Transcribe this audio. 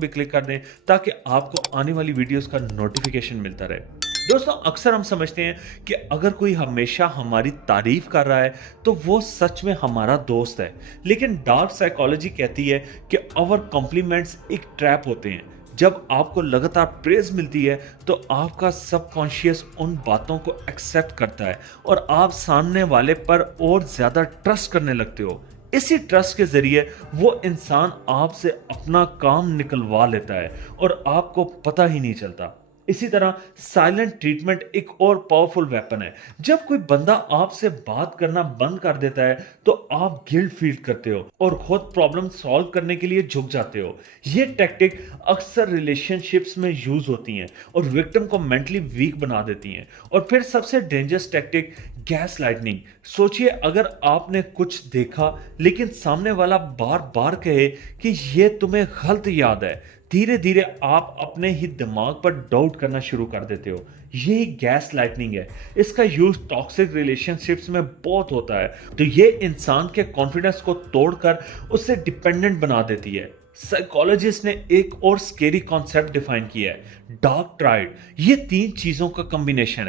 भी क्लिक कर दें ताकि आपको आने वाली वीडियोस का नोटिफिकेशन मिलता रहे। दोस्तों, अक्सर हम समझते हैं कि अगर कोई हमेशा हमारी तारीफ कर रहा है तो वो सच में हमारा दोस्त है, लेकिन डार्क साइकोलॉजी कहती है कि आवर कॉम्प्लीमेंट्स एक ट्रैप होते हैं। जब आपको लगातार प्रेज मिलती है तो आपका सबकॉन्शियस उन बातों को एक्सेप्ट करता है और आप सामने वाले पर और ज्यादा ट्रस्ट करने लगते हो। इसी ट्रस्ट के जरिए वो इंसान आपसे अपना काम निकलवा लेता है और आपको पता ही नहीं चलता। इसी तरह साइलेंट ट्रीटमेंट एक और पावरफुल वेपन है। जब कोई बंदा आपसे बात करना बंद कर देता है तो आप गिल्ट फील करते हो और खुद प्रॉब्लम सॉल्व करने के लिए झुक जाते हो। ये टैक्टिक अक्सर रिलेशनशिप्स में यूज होती हैं और विक्टिम को मेंटली वीक बना देती हैं। और फिर सबसे डेंजरस टैक्टिक, गैस लाइटनिंग। सोचिए, अगर आपने कुछ देखा लेकिन सामने वाला बार बार कहे कि ये तुम्हें गलत याद है, धीरे धीरे आप अपने ही दिमाग पर डाउट करना शुरू कर देते हो। यही गैस लाइटनिंग है। इसका यूज टॉक्सिक रिलेशनशिप्स में बहुत होता है। तो ये इंसान के कॉन्फिडेंस को तोड़कर उसे डिपेंडेंट बना देती है। साइकोलॉजिस्ट ने एक और स्केरी कॉन्सेप्ट डिफाइन किया है, डार्क ट्राइड। ये तीन चीजों का कॉम्बिनेशन है।